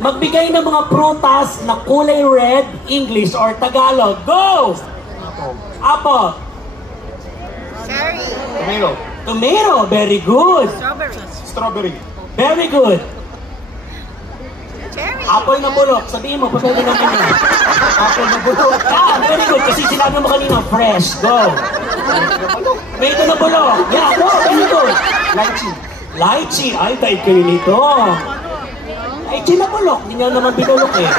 Magbigay ng mga prutas na kulay red, English or Tagalog. Go! Apple. Cherry. Tomato. Tomato. Very good. Strawberry. Strawberry. Very good. Cherry. Apple na bulok. Sabihin mo, pwede naman yun. Apple na bulok. Ah, very good. Kasi sinabi mo kanina, fresh. Go. Tomato na bulok. Yeah, go. Very good. Lychee. Lychee. Ay, type kayo nito. Lychee na bulok. Hindi nga naman binulok eh.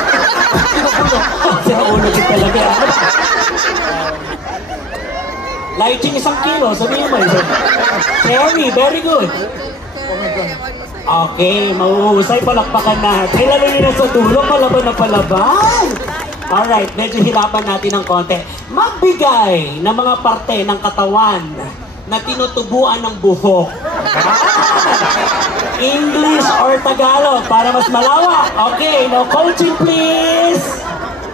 Sira ulo din talaga. Lychee 1 kilo. Sabihin mo. Cherry. Very good. Okay, mauusay, palakpakan natin. Lalo yun na sa dulo, palaban na palaban. Alright, medyo hirapan natin ng konti. Magbigay ng mga parte ng katawan na tinutubuan ng buhok. English or Tagalog para mas malawak. Okay, no coaching please.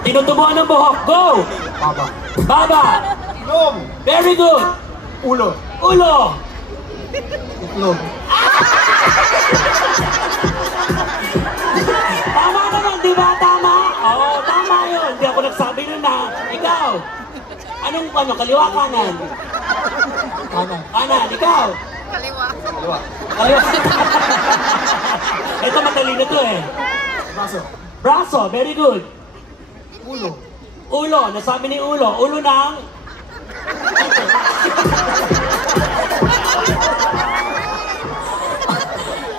Tinutubuan ng buhok, go! Baba. Baba. Ilong. Very good. Ulo. Ulo. Itlog. Tama naman, di ba? Tama? Oo, tama yun. Hindi ako nagsabi nun na. Ikaw, anong kaliwa kanan? Kanan. Kanan, ikaw. Kaliwa. Kaliwa. Kaliwa. Ito madali na to eh. Braso. Braso, very good. Ulo. Ulo, nasabi ni ulo. Ulo ng...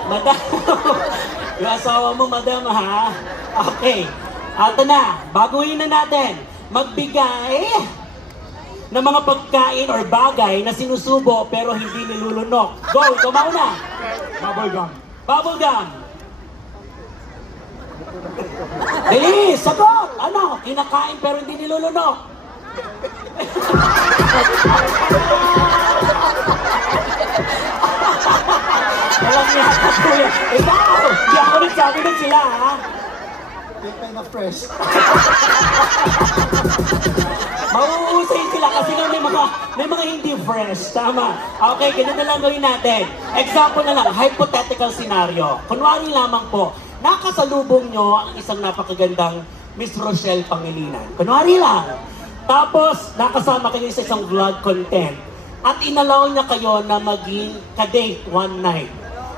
Madam, yung asawa mo, madam, ha? Okay. Ato na, baguhin na natin. Magbigay ng mga pagkain or bagay na sinusubo pero hindi nilulunok. Go, ikaw mauna. Bubble gum. Bubble gum. Bilis, sagot. Ano? Kinakain pero hindi nilulunok. Alam niya, kuya. Ikaw! Hindi ako nagsabi na sila, ha? Pipay na fresh. Mauusay sila kasi nga may mga hindi fresh. Tama. Okay, ganun na lang gawin natin. Example na lang, hypothetical scenario. Kunwari lamang po, nakasalubong nyo ang isang napakagandang Miss Rochelle Pangilinan. Kunwari lang. Tapos, nakasama kayo sa isang vlog content. At inalaw niya kayo na maging kadate one night.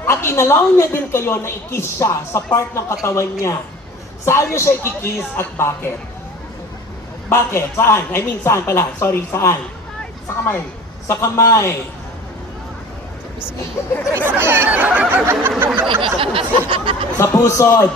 At inalaw niya din kayo na i-kiss siya sa part ng katawan niya. Saan niyo siya i-kiss at bakit? Bakit? Saan? I mean, saan pala? Sorry, saan? Sa kamay. Sa kamay. Sa pusod.